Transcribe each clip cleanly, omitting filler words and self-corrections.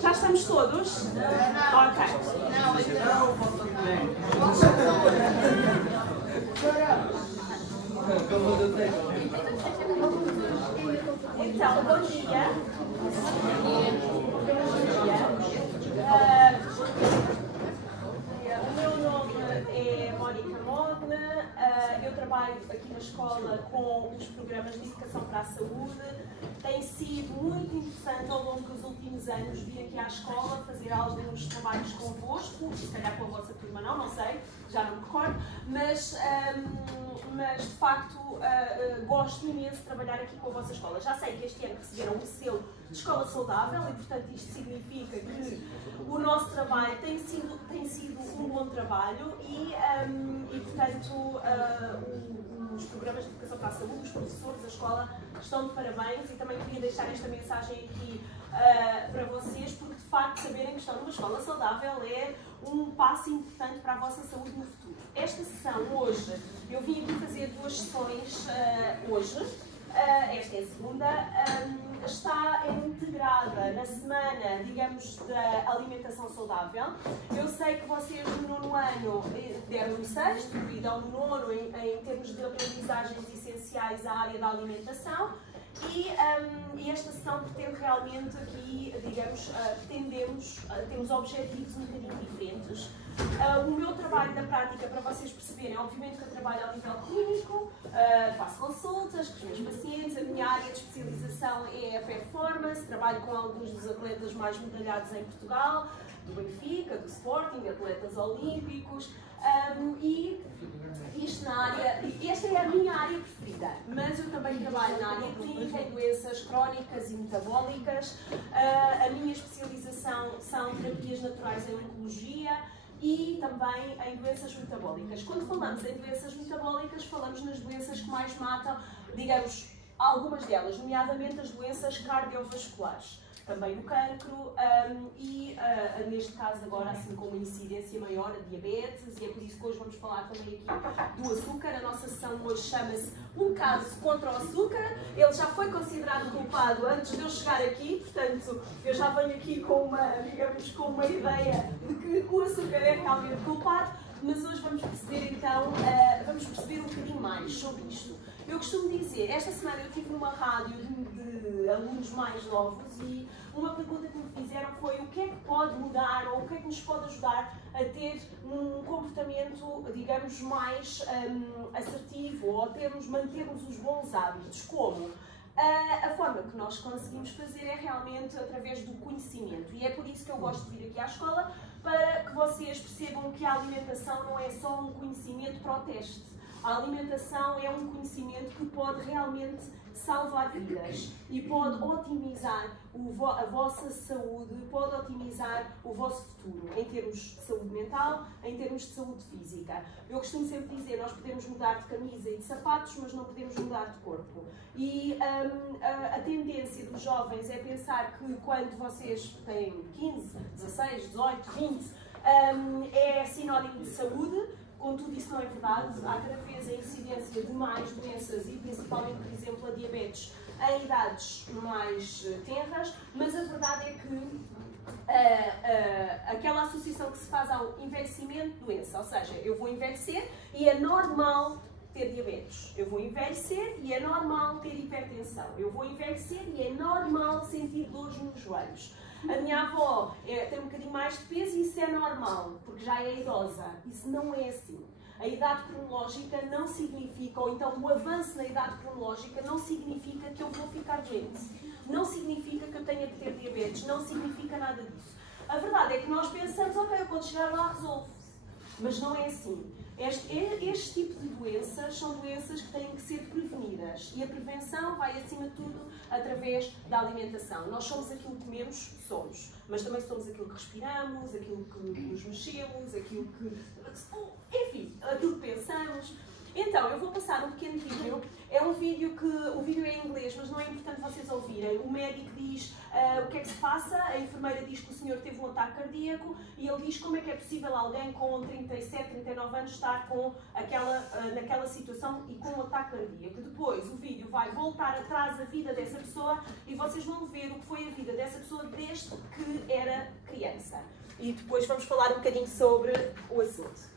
Já estamos todos? Ok. Então, bom dia. O meu nome é Mónica Mogne, eu trabalho aqui na escola com os programas de educação para a saúde. Tem sido muito interessante ao longo dos últimos anos vir aqui à escola fazer alguns trabalhos convosco, se calhar com a vossa turma não sei, já não me recordo, mas de facto gosto imenso de trabalhar aqui com a vossa escola. Já sei que este ano receberam o selo de escola saudável e portanto isto significa que o nosso trabalho tem sido um bom trabalho e portanto os programas de educação para a saúde, os professores da escola estão de parabéns e também queria deixar esta mensagem aqui para vocês, porque de facto saberem que estão numa escola saudável é um passo importante para a vossa saúde no futuro. Esta sessão hoje, eu vim aqui fazer duas sessões hoje, esta é a segunda, está integrada na semana, digamos, da alimentação saudável. Eu sei que vocês no nono ano deram no sexto e dão no nono em termos de aprendizagens essenciais à área da alimentação. E esta sessão pretende realmente aqui, digamos, temos objetivos um bocadinho diferentes. O meu trabalho da prática, para vocês perceberem, obviamente que eu trabalho ao nível clínico, faço consultas com os meus pacientes, a minha área de especialização é a performance, trabalho com alguns dos atletas mais medalhados em Portugal, do Benfica, do Sporting, atletas olímpicos, e isto na área, esta é a minha área preferida, mas eu também trabalho na área clínica em doenças crónicas e metabólicas. A minha especialização são terapias naturais em oncologia e também em doenças metabólicas. Quando falamos em doenças metabólicas, falamos nas doenças que mais matam, digamos, algumas delas, nomeadamente as doenças cardiovasculares. Também o cancro e, neste caso agora, assim com uma incidência maior, a diabetes, e é por isso que hoje vamos falar também aqui do açúcar. A nossa sessão hoje chama-se Um Caso contra o Açúcar. Ele já foi considerado culpado antes de eu chegar aqui, portanto, eu já venho aqui com uma, digamos, com uma ideia de que o açúcar é realmente culpado, mas hoje vamos perceber então, vamos perceber um bocadinho mais sobre isto. Eu costumo dizer, esta semana eu estive numa rádio de alunos mais novos e uma pergunta que me fizeram foi o que é que pode mudar ou o que é que nos pode ajudar a ter um comportamento, digamos, mais assertivo ou mantermos os bons hábitos. Como? A forma que nós conseguimos fazer é realmente através do conhecimento e é por isso que eu gosto de vir aqui à escola, para que vocês percebam que a alimentação não é só um conhecimento para o teste. A alimentação é um conhecimento que pode realmente salvar vidas e pode otimizar a vossa saúde, pode otimizar o vosso futuro, em termos de saúde mental, em termos de saúde física. Eu costumo sempre dizer, nós podemos mudar de camisa e de sapatos, mas não podemos mudar de corpo. E a tendência dos jovens é pensar que quando vocês têm 15, 16, 18, 20, é sinónimo de saúde. Contudo, isso não é verdade. Há cada vez a incidência de mais doenças e principalmente, por exemplo, a diabetes em idades mais tenras, mas a verdade é que aquela associação que se faz ao envelhecimento-doença, ou seja, eu vou envelhecer e é normal ter diabetes. Eu vou envelhecer e é normal ter hipertensão. Eu vou envelhecer e é normal sentir dores nos joelhos. A minha avó tem um bocadinho mais de peso e isso é normal, porque já é idosa. Isso não é assim. A idade cronológica não significa, ou então o avanço na idade cronológica não significa que eu vou ficar doente. Não significa que eu tenha que ter diabetes, não significa nada disso. A verdade é que nós pensamos, ok, eu quando chegar lá resolvo. Mas não é assim. Este tipo de doenças são doenças que têm que ser prevenidas. E a prevenção vai, acima de tudo, através da alimentação. Nós somos aquilo que comemos, somos. Mas também somos aquilo que respiramos, aquilo que nos mexemos, aquilo que... Enfim, aquilo que pensamos. Então, eu vou passar um pequeno vídeo. É um vídeo que... O vídeo é em inglês, mas não é importante vocês ouvirem. O médico diz o que é que se passa, a enfermeira diz que o senhor teve um ataque cardíaco e ele diz como é que é possível alguém com 37, 39 anos estar com naquela situação e com um ataque cardíaco. Depois, o vídeo vai voltar atrás a vida dessa pessoa e vocês vão ver o que foi a vida dessa pessoa desde que era criança. E depois vamos falar um bocadinho sobre o assunto.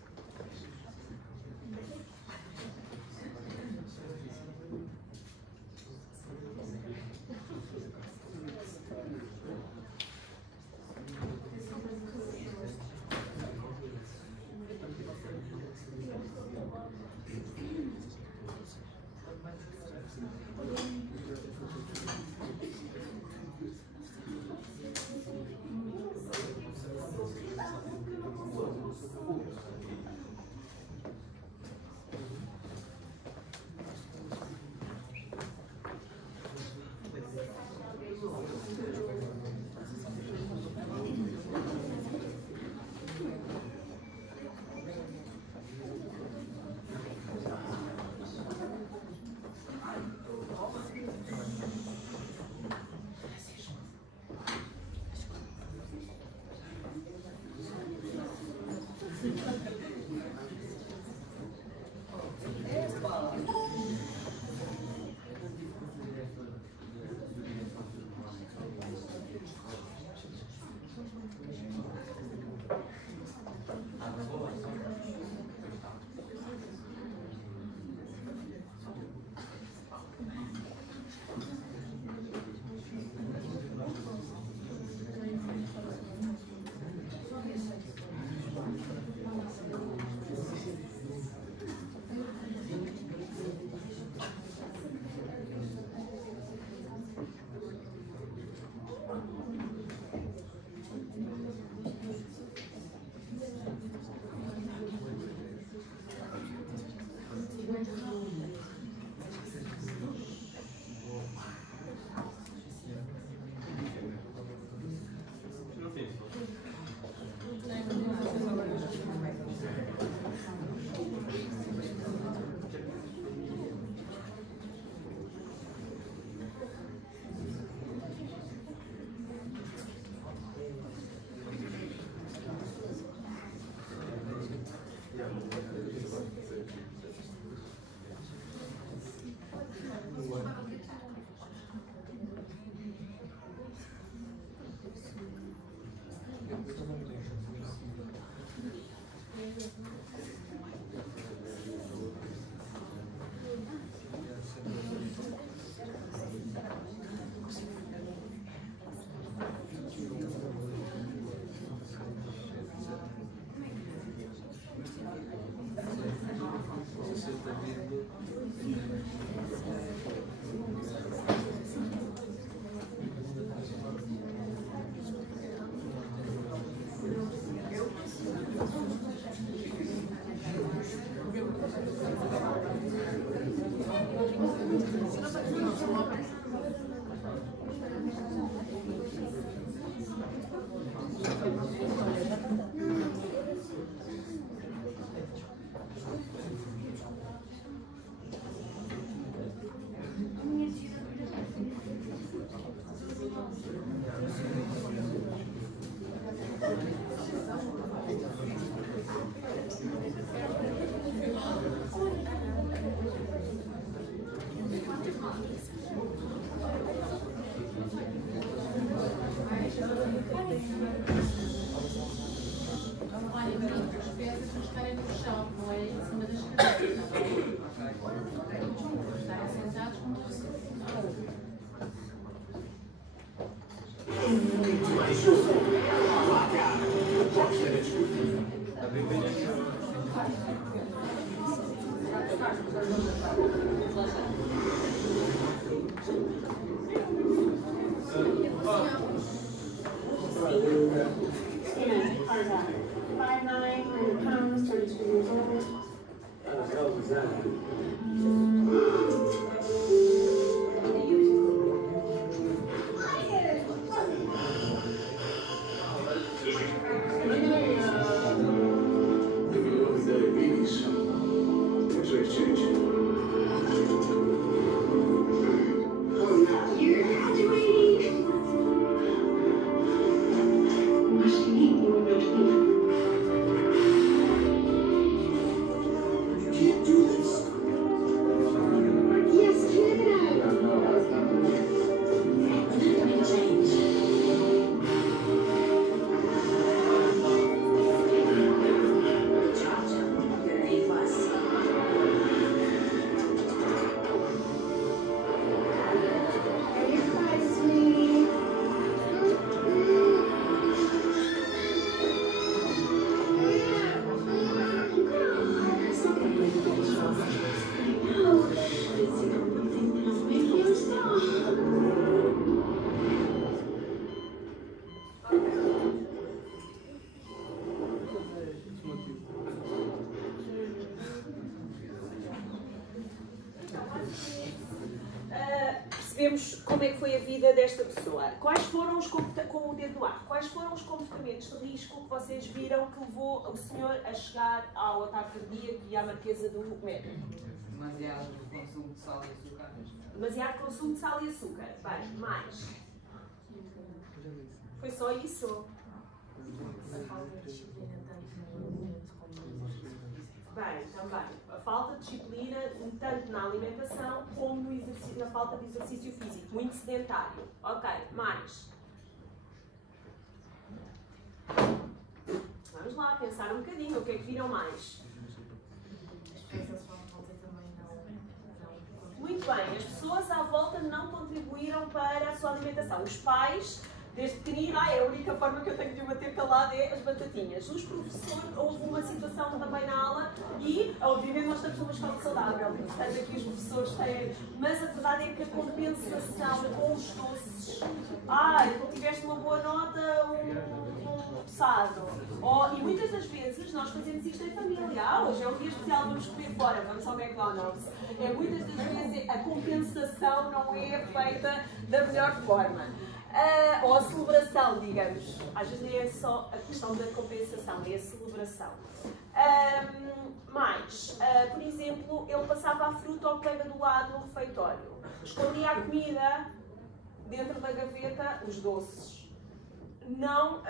Olha, os pés a ficarem no chão, não é em cima das cabeças. Estarem sentados com Percebemos como é que foi a vida desta pessoa. Quais foram os com o dedo no ar? Quais foram os comportamentos de risco que vocês viram que levou o senhor a chegar ao ataque cardíaco e à marquesa do médico? Demasiado consumo de sal e açúcar. Demasiado consumo de sal e açúcar. Bem, mais. Foi só isso? a falta de disciplina tanto no movimento como no exercício físico. Bem, também. A falta de disciplina, tanto na alimentação como no exercício, na falta de exercício físico. Muito sedentário. Ok, mais. Vamos lá, pensar um bocadinho. O que é que viram mais? As pessoas à sua volta também não. Muito bem, as pessoas à volta não contribuíram para a sua alimentação. Os pais, desde pequenino, é a única forma que eu tenho de o manter calado é as batatinhas. Os professores, houve uma situação também na aula e, obviamente, nós estamos numa escola saudável, portanto, aqui os professores têm. Mas a verdade é que a compensação com os doces. Tu tiveste uma boa nota, um pesado. E muitas das vezes nós fazemos isto em família. Hoje é um dia especial, vamos comer fora, vamos ao McDonald's. Muitas das vezes a compensação não é feita da melhor forma. Ou a celebração, digamos. Às vezes nem é só a questão da compensação, é a celebração. Por exemplo, ele passava a fruta ao colega do lado no refeitório. Escondia a comida dentro da gaveta, os doces. Não,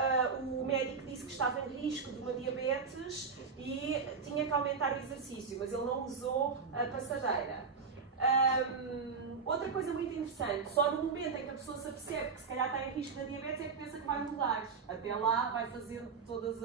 o médico disse que estava em risco de uma diabetes e tinha que aumentar o exercício, mas ele não usou a passadeira. Outra coisa muito interessante, só no momento em que a pessoa se apercebe que se calhar está em risco da diabetes é que pensa que vai mudar. Até lá vai fazendo todas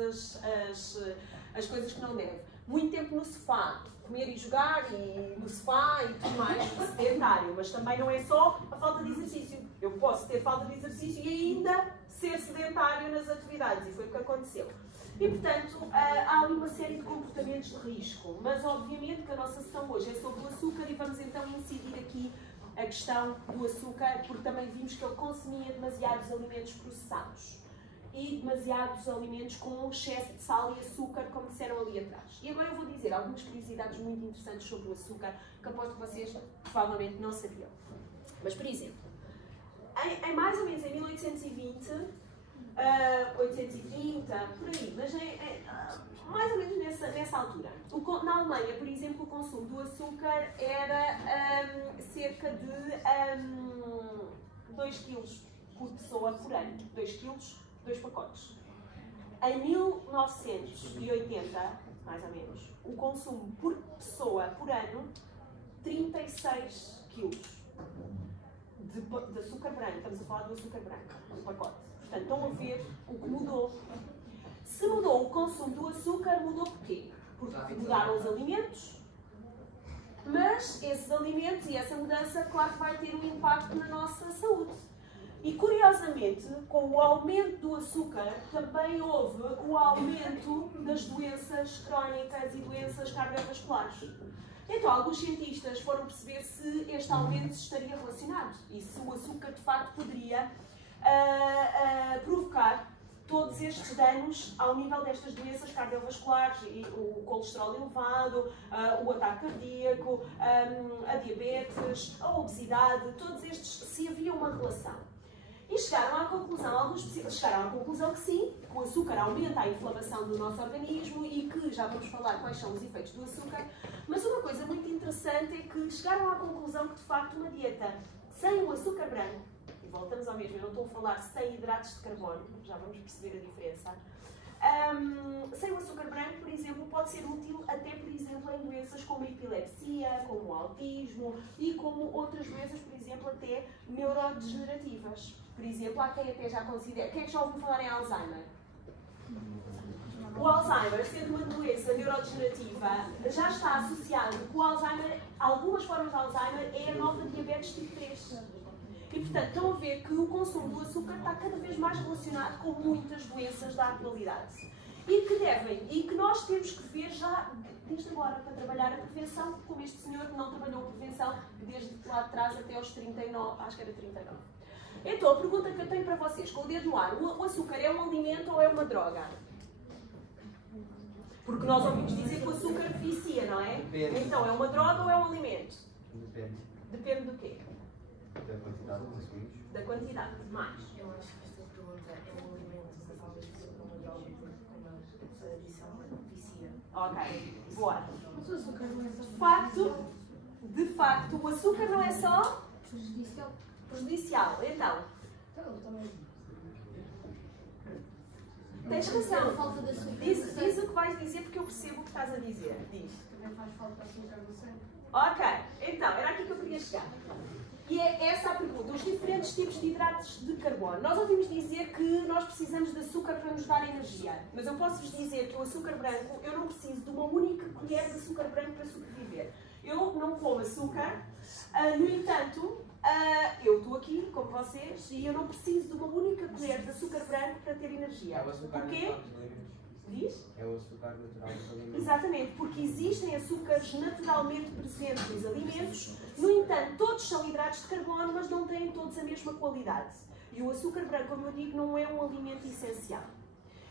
as coisas que não deve. Muito tempo no sofá, comer e jogar e no sofá e tudo mais, sedentário. Mas também não é só a falta de exercício. Eu posso ter falta de exercício e ainda ser sedentário nas atividades, e foi o que aconteceu. E, portanto, há ali uma série de comportamentos de risco, mas obviamente que a nossa sessão hoje é sobre o açúcar e vamos então incidir aqui a questão do açúcar, porque também vimos que ele consumia demasiados alimentos processados e demasiados alimentos com excesso de sal e açúcar, como disseram ali atrás. E agora eu vou dizer algumas curiosidades muito interessantes sobre o açúcar, que aposto que vocês provavelmente não sabiam. Mas, por exemplo, em mais ou menos em 1820, 830, por aí, mas mais ou menos nessa altura. Na Alemanha, por exemplo, o consumo do açúcar era cerca de 2 kg por pessoa por ano. 2 kg, 2 pacotes. Em 1980, mais ou menos, o consumo por pessoa por ano, 36 kg de açúcar branco. Estamos a falar do açúcar branco, do pacote. Portanto, estão a ver o que mudou. Se mudou o consumo do açúcar, mudou porquê? Porque mudaram os alimentos, Mas esses alimentos e essa mudança, claro que vai ter um impacto na nossa saúde. E curiosamente, com o aumento do açúcar, também houve o aumento das doenças crónicas e doenças cardiovasculares. Então, alguns cientistas foram perceber se este aumento estaria relacionado e se o açúcar de facto poderia provocar todos estes danos ao nível destas doenças cardiovasculares, e o colesterol elevado, o ataque cardíaco, a diabetes, a obesidade, todos estes, se havia uma relação. E chegaram à conclusão, alguns especialistas chegaram à conclusão que sim, que o açúcar aumenta a inflamação do nosso organismo e que já vamos falar quais são os efeitos do açúcar, mas uma coisa muito interessante é que chegaram à conclusão que de facto uma dieta sem o açúcar branco, e voltamos ao mesmo, eu não estou a falar sem hidratos de carbono, já vamos perceber a diferença, sem o açúcar branco, por exemplo, pode ser útil até, por exemplo, em doenças como a epilepsia, como o autismo e como outras doenças, por exemplo, até neurodegenerativas. Por exemplo, há quem até já considera... Quem é que já ouviu falar em Alzheimer? O Alzheimer, sendo uma doença neurodegenerativa, já está associado que o Alzheimer, algumas formas de Alzheimer, é a nova diabetes tipo 3. E, portanto, estão a ver que o consumo do açúcar está cada vez mais relacionado com muitas doenças da atualidade. E que nós temos que ver já desde agora para trabalhar a prevenção, como este senhor que não trabalhou a prevenção desde lá de trás até aos 39, acho que era 39. Então, a pergunta que eu tenho para vocês, com o dedo no ar, o açúcar é um alimento ou é uma droga? Porque nós ouvimos dizer que o açúcar vicia, não é? Depende. Então, é uma droga ou é um alimento? Depende. Depende do quê? Da quantidade dos açúcares. Da quantidade. Mais. Eu acho que esta pergunta é um alimento, mas talvez seja uma droga, porque como a pessoa disse, é uma vicia. Ok, boa. Mas o açúcar não é só De facto, o açúcar não é só prejudicial. prejudicial. Então, Então, também. tens A razão. falta de açúcar. Diz o que vais dizer porque eu percebo o que estás a dizer. Diz. Também faz falta açúcar no sangue. Ok, então, era aqui que eu queria chegar. E é essa a pergunta, os diferentes tipos de hidratos de carbono. Nós ouvimos dizer que nós precisamos de açúcar para nos dar energia, mas eu posso-vos dizer que o açúcar branco, eu não preciso de uma única colher de açúcar branco para sobreviver. Eu não como açúcar, no entanto, eu estou aqui, como vocês, e eu não preciso de uma única colher de açúcar branco para ter energia. É o açúcar Porquê? natural dos alimentos. Diz? É o açúcar natural dos alimentos. Exatamente, porque existem açúcares naturalmente presentes nos alimentos, no entanto, todos são hidratos de carbono, mas não têm todos a mesma qualidade. E o açúcar branco, como eu digo, não é um alimento essencial.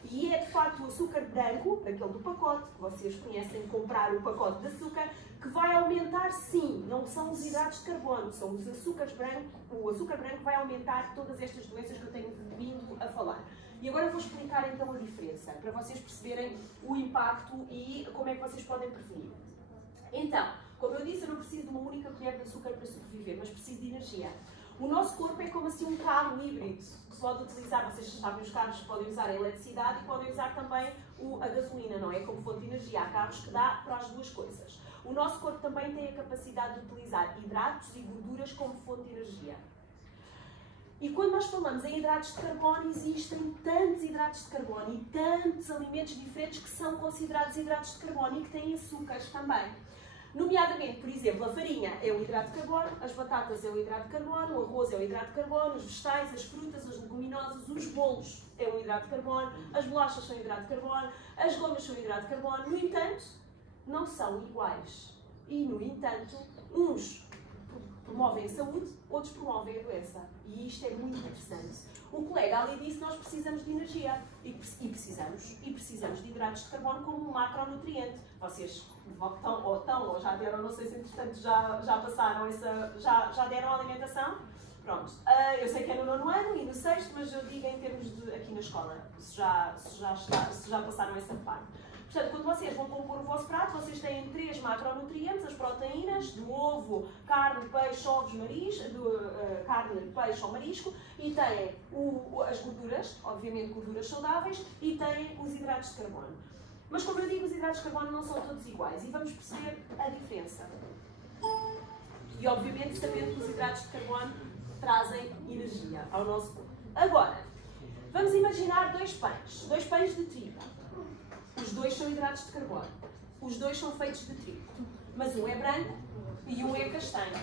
E é de facto o açúcar branco, aquele do pacote, que vocês conhecem, comprar o pacote de açúcar, que vai aumentar sim, não são os hidratos de carbono, são os açúcares brancos, o açúcar branco vai aumentar todas estas doenças que eu tenho vindo a falar. E agora eu vou explicar então a diferença, para vocês perceberem o impacto e como é que vocês podem prevenir. Então, como eu disse, eu não preciso de uma única colher de açúcar para sobreviver, mas preciso de energia. O nosso corpo é como assim um carro híbrido, que pode utilizar, vocês sabem, os carros podem usar a eletricidade e podem usar também a gasolina, não é? Como fonte de energia. Há carros que dá para as duas coisas. O nosso corpo também tem a capacidade de utilizar hidratos e gorduras como fonte de energia. E quando nós falamos em hidratos de carbono, existem tantos hidratos de carbono e tantos alimentos diferentes que são considerados hidratos de carbono e que têm açúcares também. Nomeadamente, por exemplo, a farinha é um hidrato de carbono, as batatas é um hidrato de carbono, o arroz é um hidrato de carbono, os vegetais, as frutas, as leguminosas, os bolos é um hidrato de carbono, as bolachas são hidrato de carbono, as gomas são hidrato de carbono. No entanto, não são iguais. E, no entanto, uns promovem a saúde, outros promovem a doença. E isto é muito interessante. O colega ali disse que nós precisamos de energia e precisamos de hidratos de carbono como um macronutriente. Vocês estão ou já deram, não sei se entretanto já passaram já deram a alimentação? Pronto. Eu sei que é no 9º ano e no 6º, mas eu digo em termos de aqui na escola, se já passaram essa parte. Portanto, quando vocês vão compor o vosso prato, vocês têm 3 macronutrientes, as proteínas, do ovo, carne, peixe, ovos, carne, peixe ou marisco, e têm as gorduras, obviamente gorduras saudáveis, e têm os hidratos de carbono. Mas, como eu digo, os hidratos de carbono não são todos iguais, e vamos perceber a diferença. E, obviamente, sabendo que os hidratos de carbono trazem energia ao nosso corpo. Agora, vamos imaginar 2 pães de trigo. Os 2 são hidratos de carbono. Os 2 são feitos de trigo. Mas um é branco e um é castanho.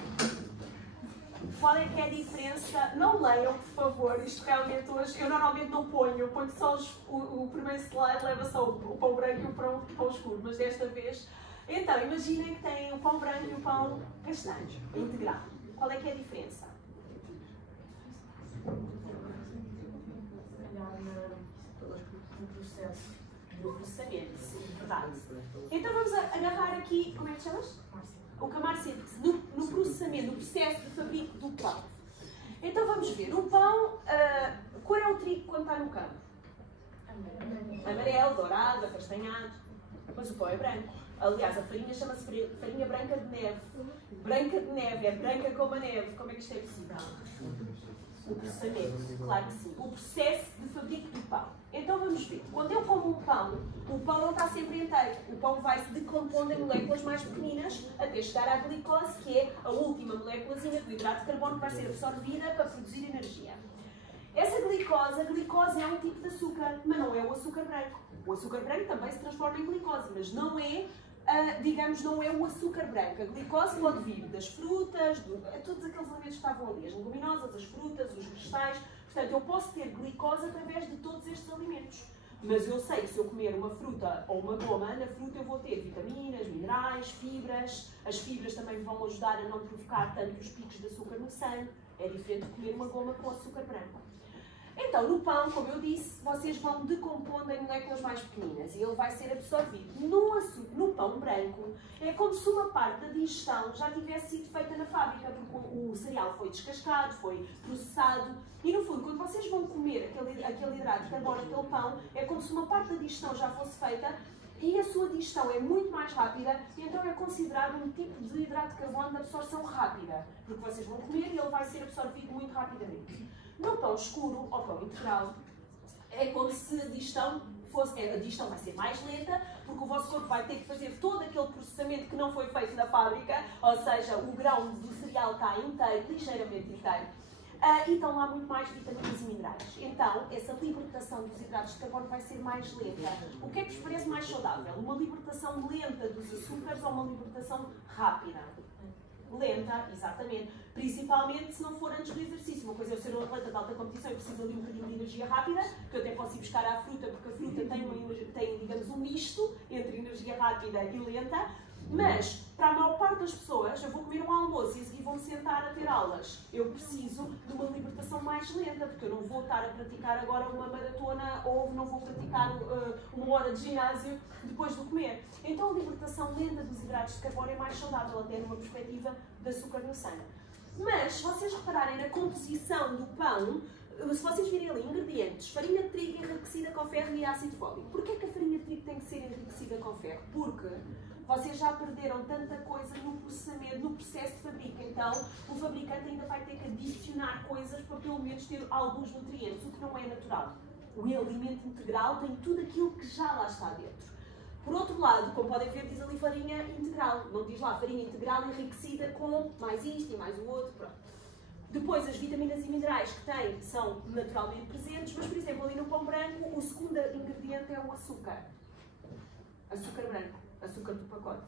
Qual é que é a diferença? Não leiam, por favor, isto realmente hoje, eu normalmente não ponho, eu ponho só o primeiro slide, leva só o pão branco e o pão escuro, mas desta vez. Então, imaginem que têm o pão branco e o pão castanho, integral. Qual é que é a diferença? No processo. No processamento, sim, verdade. Então vamos agarrar aqui, como é que chamas? O que a Márcia disse, no processamento, no processo de fabrico do pão. Então vamos ver, o pão, cor é o trigo quando está no campo? Amarelo, dourado, acastanhado, mas o pão é branco. Aliás, a farinha chama-se farinha branca de neve. Branca de neve, é branca como a neve. Como é que isto é possível? O processamento, claro que sim. O processo de fabrico do pão. Então vamos ver. Quando eu como um pão, o pão não está sempre inteiro. O pão vai se decompondo em moléculas mais pequeninas até chegar à glicose, que é a última moléculazinha do hidrato de carbono que vai ser absorvida para produzir energia. Essa glicose, a glicose é um tipo de açúcar, mas não é o açúcar branco. O açúcar branco também se transforma em glicose, mas não é, digamos, não é o açúcar branco. A glicose pode vir das frutas, todos aqueles alimentos que estavam ali, as leguminosas, as frutas, os vegetais. Portanto, eu posso ter glicose através de todos estes alimentos. Mas eu sei que se eu comer uma fruta ou uma goma, na fruta eu vou ter vitaminas, minerais, fibras. As fibras também vão ajudar a não provocar tanto os picos de açúcar no sangue. É diferente de comer uma goma com açúcar branco. Então, no pão, como eu disse, vocês vão decompondo em moléculas mais pequeninas e ele vai ser absorvido. No pão branco, é como se uma parte da digestão já tivesse sido feita na fábrica, porque o cereal foi descascado, foi processado. E, no fundo, quando vocês vão comer aquele hidrato de carbono, aquele pão, é como se uma parte da digestão já fosse feita e a sua digestão é muito mais rápida, e então é considerado um tipo de hidrato de carbono de absorção rápida, porque vocês vão comer e ele vai ser absorvido muito rapidamente. No pão escuro, ou pão integral, é como se a digestão vai ser mais lenta, porque o vosso corpo vai ter que fazer todo aquele processamento que não foi feito na fábrica, ou seja, o grão do cereal está inteiro, ligeiramente inteiro, e estão lá muito mais vitaminas e minerais. Então, essa libertação dos hidratos de carbono vai ser mais lenta. O que é que vos parece mais saudável? Uma libertação lenta dos açúcares ou uma libertação rápida? Lenta, exatamente. Principalmente se não for antes do exercício. Uma coisa é eu ser um atleta de alta competição e preciso ali um bocadinho de energia rápida, que eu até posso ir buscar à fruta, porque a fruta tem digamos, um misto entre energia rápida e lenta. Mas, para a maior parte das pessoas, eu vou comer um almoço e a seguir vou-me sentar a ter aulas. Eu preciso de uma libertação mais lenta, porque eu não vou estar a praticar agora uma maratona ou não vou praticar uma hora de ginásio depois de comer. Então, a libertação lenta dos hidratos de carbono é mais saudável, até numa perspectiva de açúcar no sangue. Mas, se vocês repararem na composição do pão, se vocês virem ali ingredientes, farinha de trigo enriquecida com ferro e ácido fólico. Porquê que a farinha de trigo tem que ser enriquecida com ferro? Porque vocês já perderam tanta coisa no processamento, no processo de fabrico. Então, o fabricante ainda vai ter que adicionar coisas para pelo menos ter alguns nutrientes, o que não é natural. O alimento integral tem tudo aquilo que já lá está dentro. Por outro lado, como podem ver, diz ali farinha integral. Não diz lá farinha integral enriquecida com mais isto e mais o outro. Pronto. Depois, as vitaminas e minerais que tem são naturalmente presentes, mas, por exemplo, ali no pão branco, o segundo ingrediente é o açúcar. Açúcar branco, açúcar do pacote.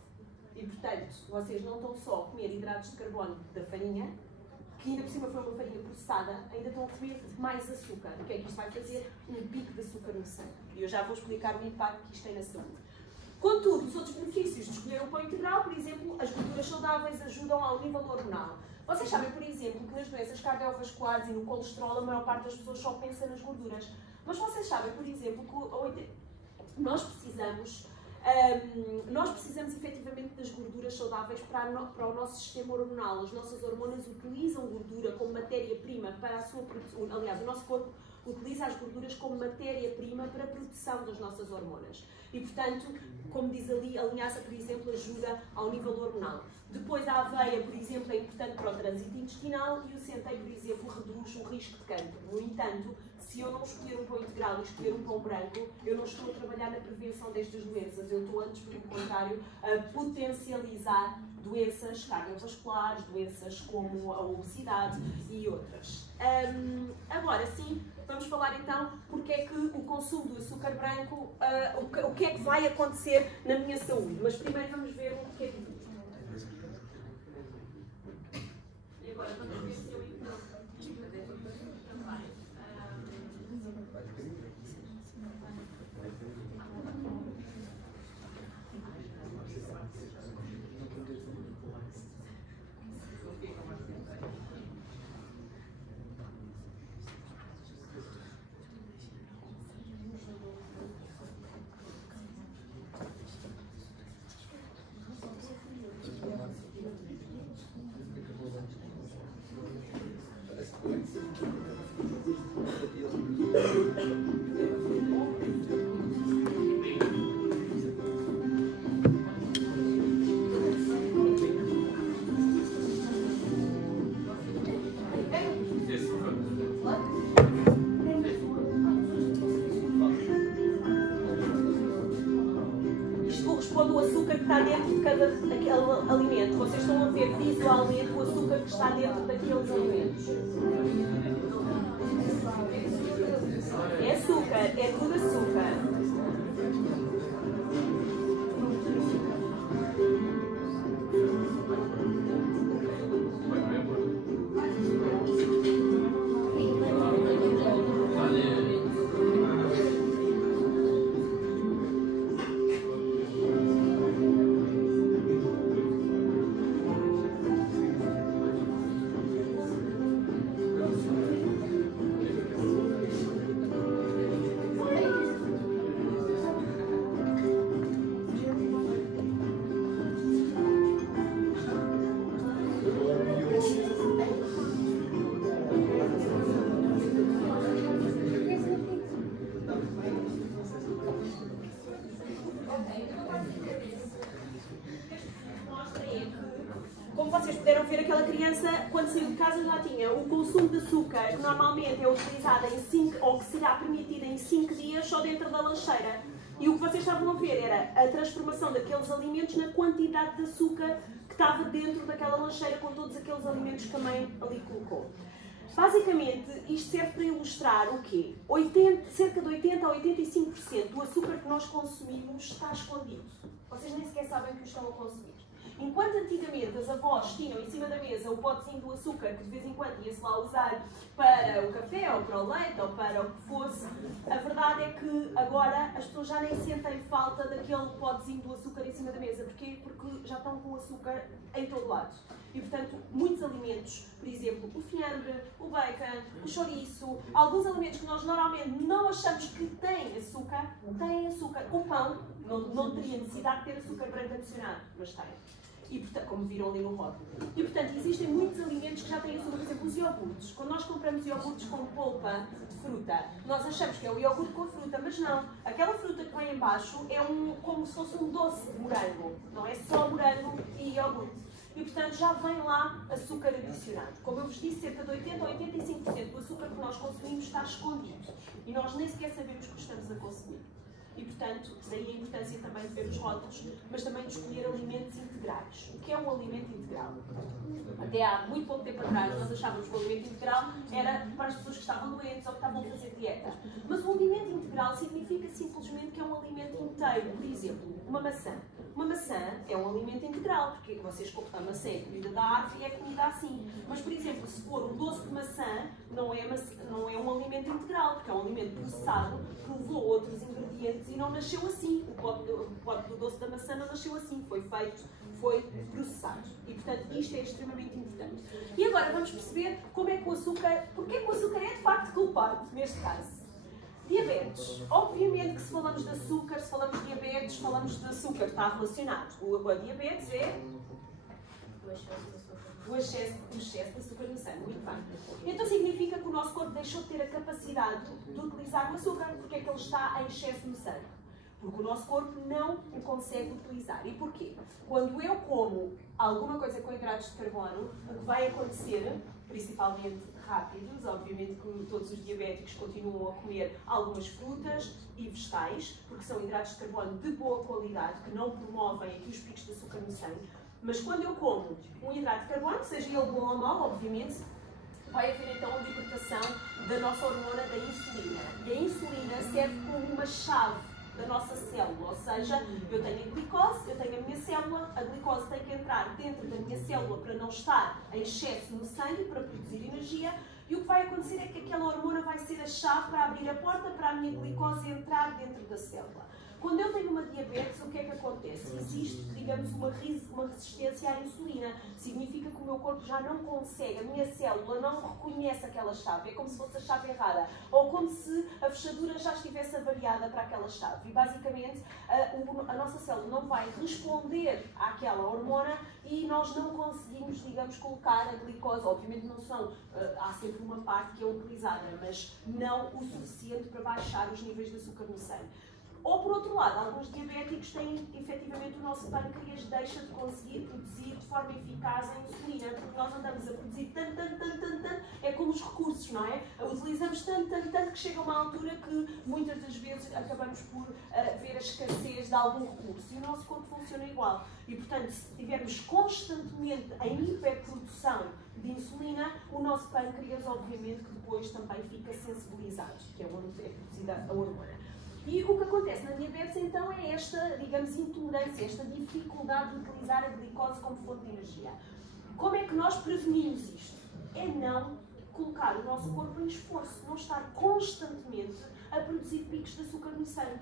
E, portanto, vocês não estão só a comer hidratos de carbono da farinha, que ainda por cima foi uma farinha processada, ainda estão a comer mais açúcar. O que é que isto vai fazer? Um pico de açúcar no sangue. E eu já vou explicar o impacto que isto tem na saúde. Contudo, os outros benefícios de escolher o pão integral, por exemplo, as gorduras saudáveis ajudam ao nível hormonal. Vocês sabem, por exemplo, que nas doenças cardiovasculares e no colesterol a maior parte das pessoas só pensa nas gorduras. Mas vocês sabem, por exemplo, que nós precisamos efetivamente das gorduras saudáveis para o nosso sistema hormonal. As nossas hormonas utilizam gordura como matéria-prima para a sua produção. Aliás, o nosso corpo utiliza as gorduras como matéria-prima para a produção das nossas hormonas. E, portanto, como diz ali, a linhaça, por exemplo, ajuda ao nível hormonal. Depois, a aveia, por exemplo, é importante para o trânsito intestinal e o centeio, por exemplo, reduz o risco de cancro. No entanto, se eu não escolher um pão integral e escolher um pão branco, eu não estou a trabalhar na prevenção destas doenças. Eu estou, antes, pelo contrário, a potencializar doenças cardiovasculares, doenças como a obesidade e outras. Agora sim, vamos falar então porque é que o consumo do açúcar branco, o que é que vai acontecer na minha saúde. Mas primeiro vamos ver um pequeno vídeo. agora vamos ver se eu encontro. O açúcar que está dentro de cada aquele alimento. Vocês estão a ver visualmente o açúcar que está dentro daqueles alimentos. É açúcar, é tudo açúcar. Como vocês puderam ver, aquela criança, quando saiu de casa, já tinha o consumo de açúcar, que normalmente é utilizado em 5, ou que será permitido em 5 dias, só dentro da lancheira. E o que vocês estavam a ver era a transformação daqueles alimentos na quantidade de açúcar que estava dentro daquela lancheira, com todos aqueles alimentos que a mãe ali colocou. Basicamente, isto serve para ilustrar o quê? Cerca de 80% a 85% do açúcar que nós consumimos está escondido. Vocês nem sequer sabem que o estão a consumir. Enquanto antigamente as avós tinham em cima da mesa o potezinho do açúcar, que de vez em quando ia-se lá usar para o café, ou para o leite, ou para o que fosse, a verdade é que agora as pessoas já nem sentem falta daquele potezinho do açúcar em cima da mesa. Porquê? Porque já estão com açúcar em todo lado. E, portanto, muitos alimentos, por exemplo, o fiambre, o bacon, o chouriço, alguns alimentos que nós normalmente não achamos que têm açúcar. O pão não teria necessidade de ter açúcar branco adicionado, mas tem. E, portanto, como viram ali no rótulo. E, portanto, existem muitos alimentos que já têm açúcar. Por exemplo, os iogurtes. Quando nós compramos iogurtes com polpa de fruta, nós achamos que é o iogurte com a fruta, mas não. Aquela fruta que vem em baixo é como se fosse um doce de morango. Não é só morango e iogurte. E, portanto, já vem lá açúcar adicionado. Como eu vos disse, cerca de 80% a 85% do açúcar que nós consumimos está escondido. E nós nem sequer sabemos que estamos a consumir. E, portanto, daí a importância também de ver os rótulos, mas também de escolher alimentos integrais. O que é um alimento integral? Até há muito pouco tempo atrás, nós achávamos que o alimento integral era para as pessoas que estavam doentes ou que estavam a fazer dieta. Mas o alimento integral significa simplesmente que é um alimento inteiro. Por exemplo, uma maçã. Uma maçã é um alimento integral, porque vocês compram a maçã, é comida da árvore e é comida assim. Mas, por exemplo, se for um doce de maçã, não é um alimento integral, porque é um alimento processado que levou outros ingredientes e não nasceu assim. O pote do doce da maçã não nasceu assim, foi processado. E, portanto, isto é extremamente importante. E agora vamos perceber como é que o açúcar, porque é que o açúcar é de facto culpado, neste caso. Diabetes. Obviamente que se falamos de açúcar, se falamos de diabetes, falamos de açúcar, está relacionado. A diabetes é o excesso de açúcar no sangue. Muito bem. Então significa que o nosso corpo deixou de ter a capacidade de utilizar o açúcar. Porque é que ele está em excesso no sangue? Porque o nosso corpo não o consegue utilizar. E porquê? Quando eu como alguma coisa com hidratos de carbono, o que vai acontecer, principalmente rápidos, obviamente que todos os diabéticos continuam a comer algumas frutas e vegetais, porque são hidratos de carbono de boa qualidade, que não promovem aqui os picos de açúcar no sangue. Mas quando eu como um hidrato de carbono, seja ele bom ou mau, obviamente, vai haver então a libertação da nossa hormona da insulina. E a insulina serve como uma chave da nossa célula, ou seja, eu tenho a glicose, eu tenho a minha célula, a glicose tem que entrar dentro da minha célula para não estar em excesso no sangue, para produzir energia, e o que vai acontecer é que aquela hormona vai ser a chave para abrir a porta para a minha glicose entrar dentro da célula. Quando eu tenho uma diabetes, o que é que acontece? Existe, digamos, uma resistência à insulina. Significa que o meu corpo já não consegue, a minha célula não reconhece aquela chave. É como se fosse a chave errada. Ou como se a fechadura já estivesse avariada para aquela chave. E basicamente a nossa célula não vai responder àquela hormona e nós não conseguimos, digamos, colocar a glicose. Obviamente não são, há sempre uma parte que é utilizada, mas não o suficiente para baixar os níveis de açúcar no sangue. Ou, por outro lado, alguns diabéticos têm, efetivamente, o nosso pâncreas deixa de conseguir produzir de forma eficaz a insulina, porque nós andamos a produzir tanto, é como os recursos, não é? Utilizamos tanto, que chega a uma altura que muitas das vezes acabamos por ver a escassez de algum recurso. E o nosso corpo funciona igual. E, portanto, se estivermos constantemente em hiperprodução de insulina, o nosso pâncreas, obviamente, que depois também fica sensibilizado, que é onde é produzida a hormona. E o que acontece na diabetes, então, é esta, digamos, intolerância, esta dificuldade de utilizar a glicose como fonte de energia. Como é que nós prevenimos isto? É não colocar o nosso corpo em esforço, não estar constantemente a produzir picos de açúcar no sangue.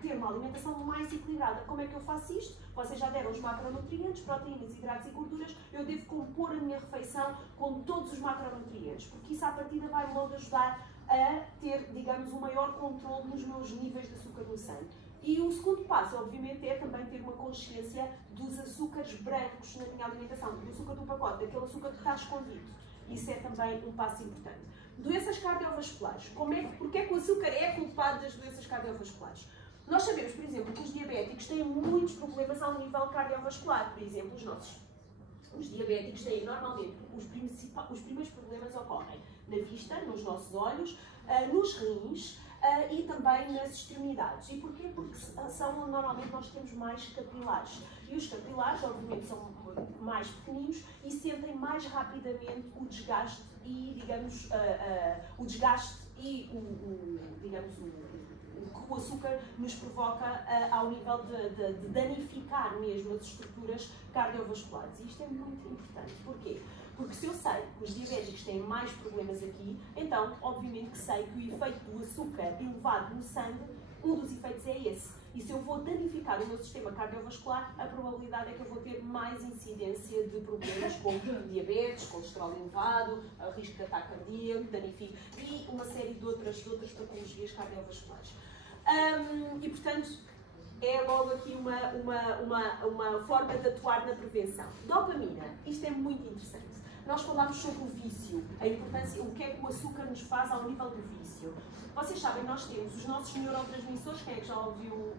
Ter uma alimentação mais equilibrada. Como é que eu faço isto? Vocês já deram os macronutrientes, proteínas, hidratos e gorduras. Eu devo compor a minha refeição com todos os macronutrientes, porque isso à partida vai logo ajudar a ter, digamos, um maior controle nos meus níveis de açúcar no sangue. E o segundo passo, obviamente, é também ter uma consciência dos açúcares brancos na minha alimentação, do açúcar do pacote, daquele açúcar que está escondido. Isso é também um passo importante. Doenças cardiovasculares. Porquê é que o açúcar é culpado das doenças cardiovasculares? Nós sabemos, por exemplo, que os diabéticos têm muitos problemas ao nível cardiovascular. Por exemplo, os diabéticos têm normalmente os primeiros problemas ocorrem na vista, nos nossos olhos, nos rins e também nas extremidades. E porquê? Porque normalmente nós temos mais capilares. E os capilares, obviamente, são mais pequeninos e sentem mais rapidamente o desgaste e, digamos, o que o açúcar nos provoca ao nível de danificar mesmo as estruturas cardiovasculares. E isto é muito importante. Porquê? Porque se eu sei que os diabéticos têm mais problemas aqui, então, obviamente que sei que o efeito do açúcar elevado no sangue, um dos efeitos é esse. E se eu vou danificar o meu sistema cardiovascular, a probabilidade é que eu vou ter mais incidência de problemas como diabetes, colesterol elevado, risco de ataque cardíaco, danifico e uma série de outras patologias cardiovasculares. E, portanto, é logo aqui uma forma de atuar na prevenção. Dopamina. Isto é muito interessante. Nós falámos sobre o vício, a importância, o que é que o açúcar nos faz ao nível do vício. Vocês sabem, nós temos os nossos neurotransmissores. Quem é que já ouviu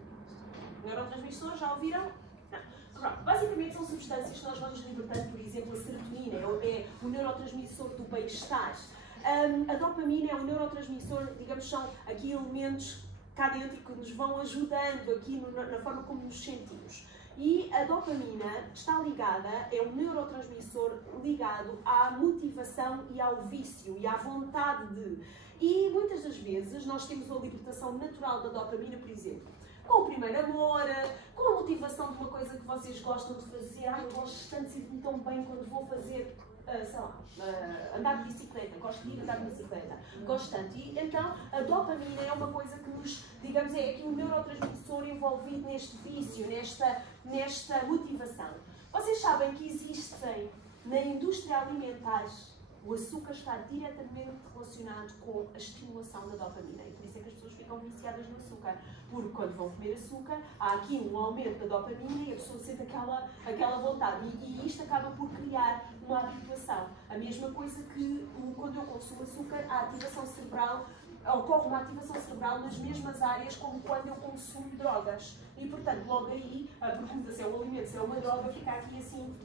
neurotransmissores? Já ouviram? Não. Pronto. Basicamente são substâncias que nós vamos libertando, por exemplo, a serotonina é o neurotransmissor do bem-estar. A dopamina é o neurotransmissor, digamos, são aqui elementos cá dentro que nos vão ajudando aqui na forma como nos sentimos. E a dopamina está ligada, é um neurotransmissor ligado à motivação e ao vício e à vontade de. E muitas das vezes nós temos a libertação natural da dopamina, por exemplo, com o primeiro amor, com a motivação de uma coisa que vocês gostam de fazer. Eu gosto tanto, sinto-me tão bem quando vou fazer, andar de bicicleta, gosto de ir andar de bicicleta, gosto tanto. E então a dopamina é uma coisa que nos, digamos, é aqui um neurotransmissor envolvido neste vício, nesta motivação. Vocês sabem que existem na indústria alimentar, o açúcar está diretamente relacionado com a estimulação da dopamina e por isso é que as pessoas ficam viciadas no açúcar, porque quando vão comer açúcar há aqui um aumento da dopamina e a pessoa sente aquela vontade e isto acaba por criar uma habituação. A mesma coisa que quando eu consumo açúcar, a ativação cerebral, ocorre uma ativação cerebral nas mesmas áreas como quando eu consumo drogas e portanto logo aí a pergunta se é um alimento, se é uma droga, fica assim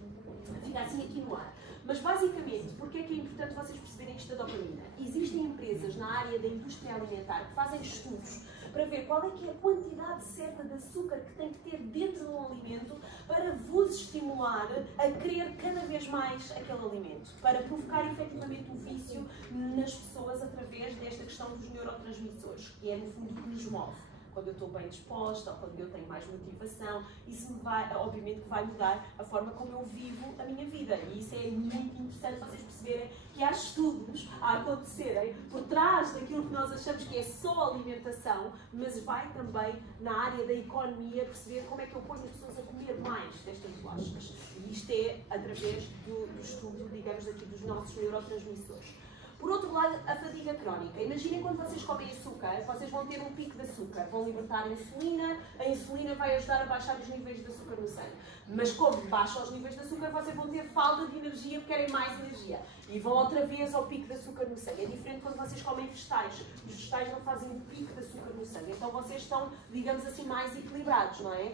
aqui no ar. Mas basicamente, porque é que é importante vocês perceberem isto da dopamina? Existem empresas na área da indústria alimentar que fazem estudos para ver qual é que é a quantidade certa de açúcar que tem que ter dentro de um alimento para vos estimular a querer cada vez mais aquele alimento, para provocar efetivamente o vício nas pessoas através desta questão dos neurotransmissores, que é no fundo o que nos move. quando eu estou bem disposta, ou quando eu tenho mais motivação. Isso me vai, obviamente que vai mudar a forma como eu vivo a minha vida. E isso é muito interessante vocês perceberem que há estudos a acontecerem por trás daquilo que nós achamos que é só alimentação, mas vai também na área da economia perceber como é que eu ponho as pessoas a comer mais destas bolachas. E isto é através do estudo, digamos, aqui dos nossos neurotransmissores. Por outro lado, a fadiga crónica. Imaginem quando vocês comem açúcar, vocês vão ter um pico de açúcar, vão libertar a insulina vai ajudar a baixar os níveis de açúcar no sangue. Mas como baixam os níveis de açúcar, vocês vão ter falta de energia porque querem mais energia. E vão outra vez ao pico de açúcar no sangue. É diferente quando vocês comem vegetais. Os vegetais não fazem um pico de açúcar no sangue. Então vocês estão, digamos assim, mais equilibrados, não é?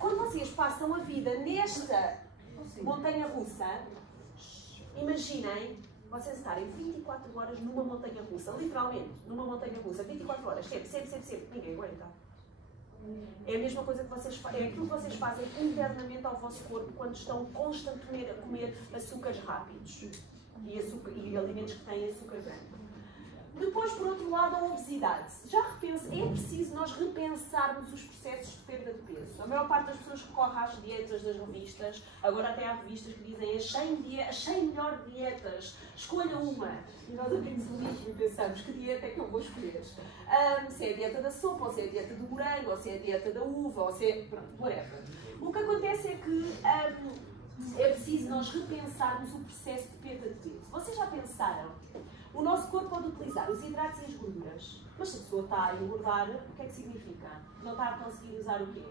Quando vocês passam a vida nesta montanha russa, imaginem vocês estarem 24 horas numa montanha russa, literalmente, numa montanha russa, 24 horas, sempre, ninguém aguenta. É a mesma coisa que vocês fazem, é aquilo que vocês fazem internamente ao vosso corpo quando estão constantemente a comer açúcares rápidos e alimentos que têm açúcar branco. Depois, por outro lado, a obesidade. É preciso nós repensarmos os processos de perda de peso. A maior parte das pessoas recorre às dietas das revistas, agora até há revistas que dizem as 100 melhores dietas, escolha uma. E nós abrimos o livro e pensamos, que dieta é que eu vou escolher? Se é a dieta da sopa, ou se é a dieta do morango, ou se é a dieta da uva, ou se é... pronto, whatever. O que acontece é que é preciso nós repensarmos o processo de perda de peso. Vocês já pensaram? O nosso corpo pode utilizar os hidratos e as gorduras, mas se a pessoa está a engordar, o que é que significa? Não está a conseguir usar o quê?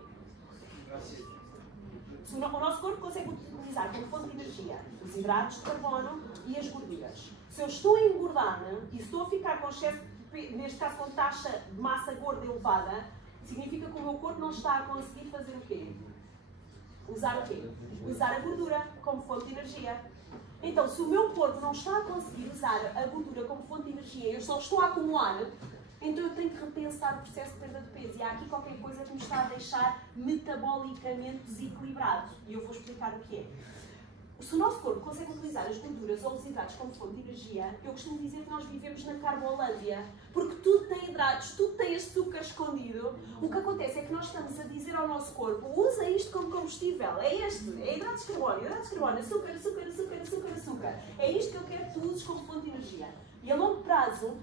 O nosso corpo consegue utilizar como fonte de energia os hidratos de carbono e as gorduras. Se eu estou a engordar e estou a ficar com excesso de, neste caso com taxa de massa gorda elevada, significa que o meu corpo não está a conseguir fazer o quê? Usar o quê? Usar a gordura como fonte de energia. Então, se o meu corpo não está a conseguir usar a gordura como fonte de energia, eu só estou a acumular, então eu tenho que repensar o processo de perda de peso. E há aqui qualquer coisa que me está a deixar metabolicamente desequilibrado. E eu vou explicar o que é. Se o nosso corpo consegue utilizar as gorduras ou os hidratos como fonte de energia, eu costumo dizer que nós vivemos na Carbolândia. Porque tudo tem hidratos, tudo tem açúcar escondido. O que acontece é que nós estamos a dizer ao nosso corpo, usa isto como combustível. É hidratos de carbono, açúcar. É isto que eu quero que tu uses como fonte de energia. E a longo prazo,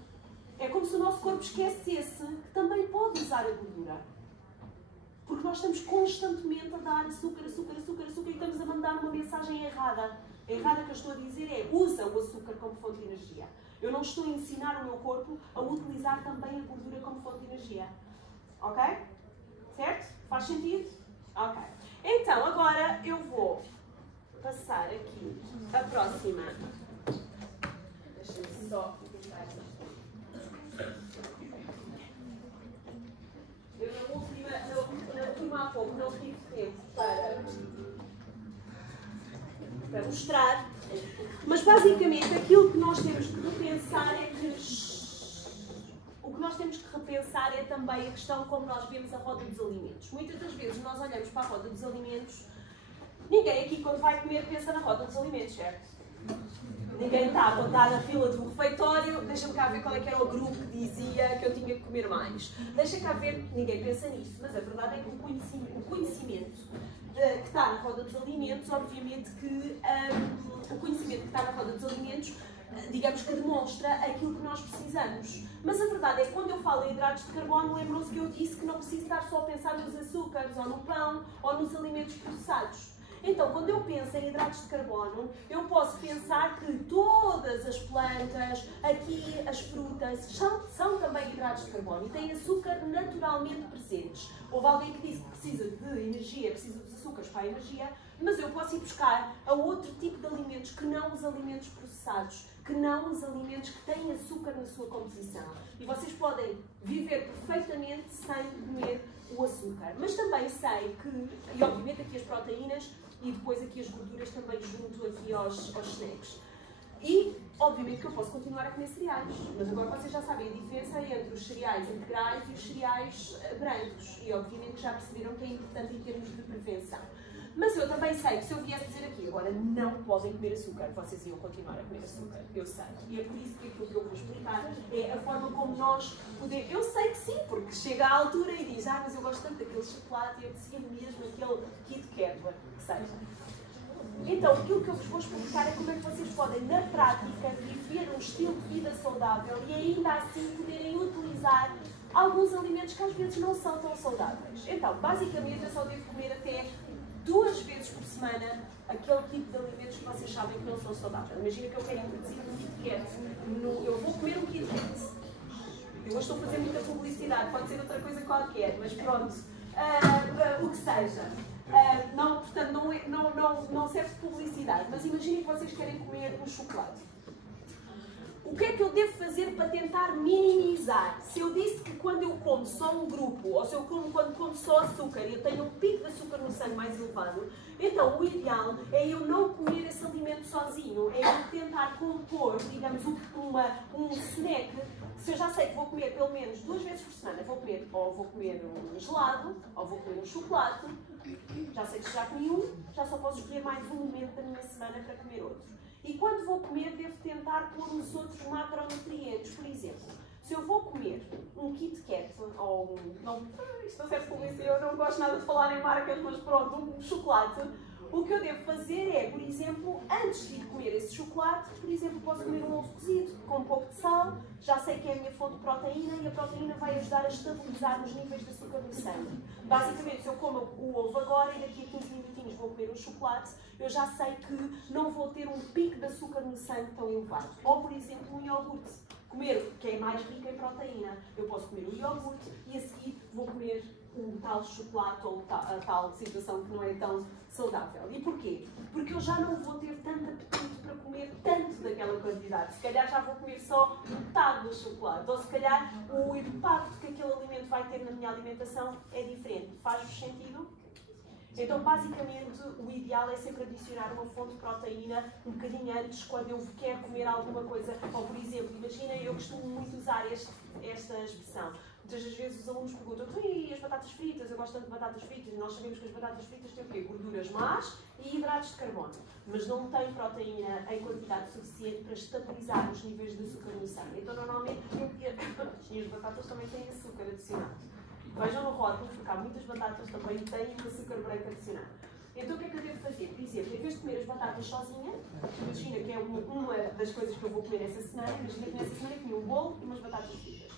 é como se o nosso corpo esquecesse que também pode usar a gordura. Porque nós estamos constantemente a dar açúcar e estamos a mandar uma mensagem errada. A errada que eu estou a dizer é, usa o açúcar como fonte de energia. Eu não estou a ensinar o meu corpo a utilizar também a gordura como fonte de energia. Ok? Certo? Faz sentido? Ok. Então, agora eu vou passar aqui a próxima. Deixa-me só pintar isto. Eu na última há pouco não tive tempo para mostrar, mas basicamente aquilo que nós temos que repensar é que o que nós temos que repensar é também a questão como nós vemos a roda dos alimentos. Muitas das vezes nós olhamos para a roda dos alimentos, ninguém aqui quando vai comer pensa na roda dos alimentos, certo? Ninguém está a contar na fila do refeitório, deixa-me cá ver qual é que era o grupo que dizia que eu tinha que comer mais. Deixa cá ver, ninguém pensa nisso, mas a verdade é que o conhecimento que está na roda dos alimentos, obviamente que o conhecimento que está na roda dos alimentos, digamos que demonstra aquilo que nós precisamos. Mas a verdade é que quando eu falo em hidratos de carbono, lembram-se que eu disse que não preciso estar só a pensar nos açúcares, ou no pão, ou nos alimentos processados. Então, quando eu penso em hidratos de carbono, eu posso pensar que todas as plantas, aqui as frutas, são também hidratos de carbono e têm açúcar naturalmente presentes. Houve alguém que disse que precisa de energia, precisa dos açúcares para a energia, mas eu posso ir buscar a outro tipo de alimentos que não os alimentos processados, que não os alimentos que têm açúcar na sua composição. E vocês podem viver perfeitamente sem comer o açúcar. Mas também sei que, e obviamente aqui as proteínas, e depois aqui as gorduras também junto aqui aos snacks. E, obviamente, que eu posso continuar a comer cereais, mas agora vocês já sabem a diferença entre os cereais integrais e os cereais brancos. E, obviamente, que já perceberam que é importante em termos de prevenção. Mas eu também sei que se eu viesse dizer aqui, agora não podem comer açúcar, vocês iam continuar a comer açúcar, eu sei. E é por isso que aquilo que eu vou explicar é a forma como nós podemos... Eu sei que sim, porque chega à altura e diz, mas eu gosto tanto daquele chocolate e eu decido mesmo aquele Kit Kat, que seja. Então, aquilo que eu vos vou explicar é como é que vocês podem, na prática, viver um estilo de vida saudável e ainda assim poderem utilizar alguns alimentos que às vezes não são tão saudáveis. Então, basicamente, eu só devo comer até 2 vezes por semana aquele tipo de alimentos que vocês sabem que não são saudáveis. Imagina que eu quero introduzir um Kit Kat. Eu vou comer um Kit Kat. Eu hoje estou a fazer muita publicidade, pode ser outra coisa qualquer, mas pronto, o que seja. Portanto, não serve de publicidade, mas imaginem que vocês querem comer um chocolate. O que é que eu devo fazer para tentar minimizar? Se eu disse que quando eu como só um grupo, ou se eu quando como só açúcar, eu tenho um pico de açúcar no sangue mais elevado, então o ideal é eu não comer esse alimento sozinho, é eu tentar compor, digamos, um snack. Se eu já sei que vou comer pelo menos 2 vezes por semana, ou vou comer um gelado, ou vou comer um chocolate, já sei que já comi um, já só posso escolher mais um momento da minha semana para comer outro. E quando vou comer, devo tentar pôr os outros macronutrientes. Por exemplo, se eu vou comer um Kit Kat, ou isto não serve publicidade, eu não gosto nada de falar em marcas, mas pronto, um chocolate, o que eu devo fazer é, por exemplo, antes de comer esse chocolate, por exemplo, posso comer um ovo cozido com um pouco de sal, já sei que é a minha fonte de proteína e a proteína vai ajudar a estabilizar os níveis de açúcar no sangue. Basicamente, se eu como o ovo agora e daqui a 15 minutinhos vou comer um chocolate, eu já sei que não vou ter um pico de açúcar no sangue tão elevado. Ou, por exemplo, um iogurte. Comer, que é mais rico em proteína. Eu posso comer o iogurte e a seguir vou comer um tal chocolate ou a tal situação que não é tão saudável. E porquê? Porque eu já não vou ter tanto apetite para comer tanto daquela quantidade. Se calhar já vou comer só metade do chocolate. Ou se calhar o impacto que aquele alimento vai ter na minha alimentação é diferente. Faz-vos sentido? Então, basicamente, o ideal é sempre adicionar uma fonte de proteína um bocadinho antes, quando eu quero comer alguma coisa. Ou, por exemplo, imagina, eu costumo muito usar esta expressão. Muitas das vezes os alunos perguntam, e as batatas fritas? Eu gosto tanto de batatas fritas. E nós sabemos que as batatas fritas têm o quê? Gorduras más e hidratos de carbono. Mas não têm proteína em quantidade suficiente para estabilizar os níveis de açúcar no sangue. Então, normalmente, as batatas também têm açúcar adicionado. Vejam no rótulo, porque há muitas batatas também que têm um açúcar branco adicionado. Então o que é que eu devo fazer? Por exemplo, em vez de comer as batatas sozinha, imagina que é uma das coisas que eu vou comer essa semana, imagina que nessa semana eu comi um bolo e umas batatas fritas.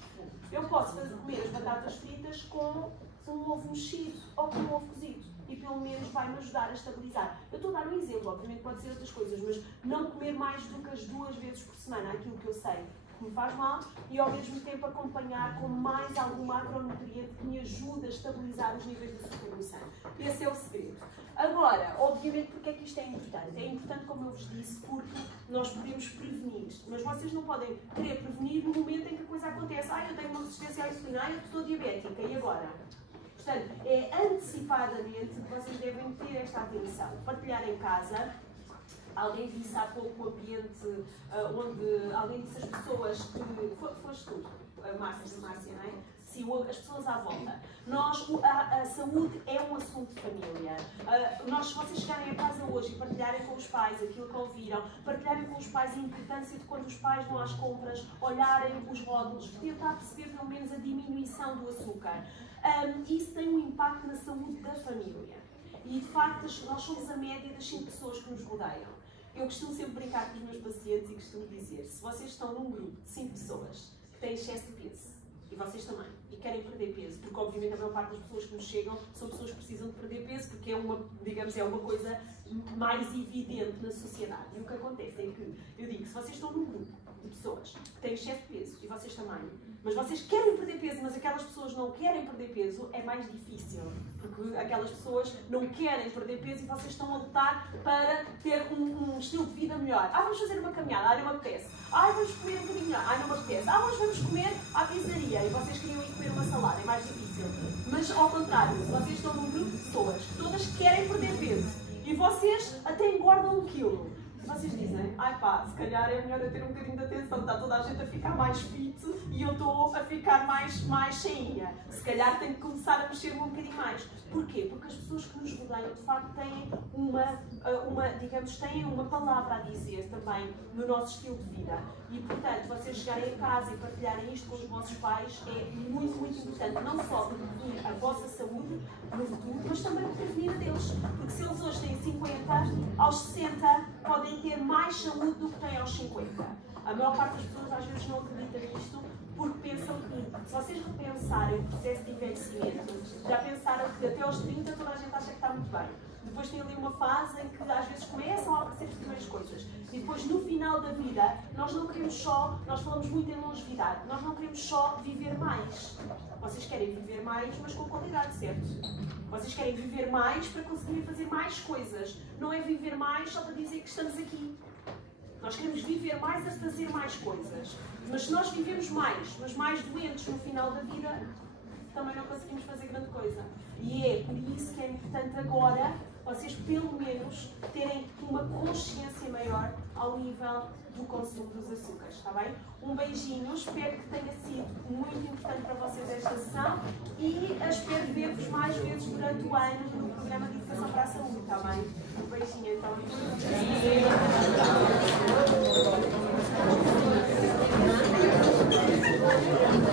Eu posso comer as batatas fritas com um ovo mexido ou com um ovo cozido. E pelo menos vai-me ajudar a estabilizar. Eu estou a dar um exemplo, obviamente pode ser outras coisas, mas não comer mais do que as 2 vezes por semana, aquilo que eu sei que me faz mal, e ao mesmo tempo acompanhar com mais algum macronutriente que me ajude a estabilizar os níveis de açúcar no sangue. Esse é o segredo. Agora, obviamente, porque é que isto é importante? É importante, como eu vos disse, porque nós podemos prevenir isto, mas vocês não podem querer prevenir no momento em que a coisa acontece. Eu tenho uma resistência à insulina, eu estou diabética, e agora? Portanto, é antecipadamente que vocês devem ter esta atenção. Partilhar em casa. Alguém disse há pouco o ambiente onde alguém disse as pessoas que. Foste tu, a Márcia, não é? Sim, as pessoas à volta. A saúde é um assunto de família. Se vocês chegarem a casa hoje e partilharem com os pais aquilo que ouviram, partilharem com os pais a importância de quando os pais vão às compras, olharem os rótulos, tentar perceber pelo menos a diminuição do açúcar. Isso tem um impacto na saúde da família. E de facto, nós somos a média das 5 pessoas que nos rodeiam. Eu costumo sempre brincar com os meus pacientes e costumo dizer, se vocês estão num grupo de 5 pessoas que têm excesso de peso, e vocês também, e querem perder peso, porque obviamente a maior parte das pessoas que nos chegam são pessoas que precisam de perder peso, porque é uma coisa mais evidente na sociedade. E o que acontece é que, eu digo, se vocês estão num grupo de pessoas que têm excesso de peso, e vocês também, mas vocês querem perder peso, mas aquelas pessoas não querem perder peso, é mais difícil. Porque aquelas pessoas não querem perder peso e vocês estão a lutar para ter um estilo de vida melhor. Vamos fazer uma caminhada, não me apetece. Vamos comer um bocadinho melhor, não me apetece. Vamos comer à pizzaria e vocês queriam ir comer uma salada, é mais difícil. Mas ao contrário, se vocês estão num grupo de pessoas que todas querem perder peso e vocês até engordam 1 quilo, vocês dizem, se calhar é melhor eu ter um bocadinho de atenção, está toda a gente a ficar mais fit e e eu estou a ficar mais cheinha. Se calhar tenho que começar a mexer um bocadinho mais. Porquê? Porque as pessoas que nos rodeiam, de facto, têm têm uma palavra a dizer também no nosso estilo de vida. E, portanto, vocês chegarem a casa e partilharem isto com os vossos pais é muito, muito importante. Não só para prevenir a vossa saúde no futuro, mas também para prevenir a deles. Porque se eles hoje têm 50, aos 60 podem ter mais saúde do que têm aos 50. A maior parte das pessoas às vezes não acredita nisto, porque pensam que, se vocês repensarem o processo de envelhecimento, já pensaram que até aos 30 toda a gente acha que está muito bem. Depois tem ali uma fase em que às vezes começam a aparecer as primeiras coisas. E depois no final da vida, nós não queremos só, nós falamos muito em longevidade, nós não queremos só viver mais. Vocês querem viver mais, mas com qualidade, certo? Vocês querem viver mais para conseguirem fazer mais coisas. Não é viver mais só para dizer que estamos aqui. Nós queremos viver mais a fazer mais coisas. Mas se nós vivemos mais, mas mais doentes no final da vida, também não conseguimos fazer grande coisa. E é por isso que é importante agora vocês pelo menos terem uma consciência maior ao nível do consumo dos açúcares, está bem? Um beijinho, espero que tenha sido muito importante para vocês esta sessão e espero ver-vos mais vezes durante o ano no programa de Educação para a Saúde, está bem? Um beijinho então.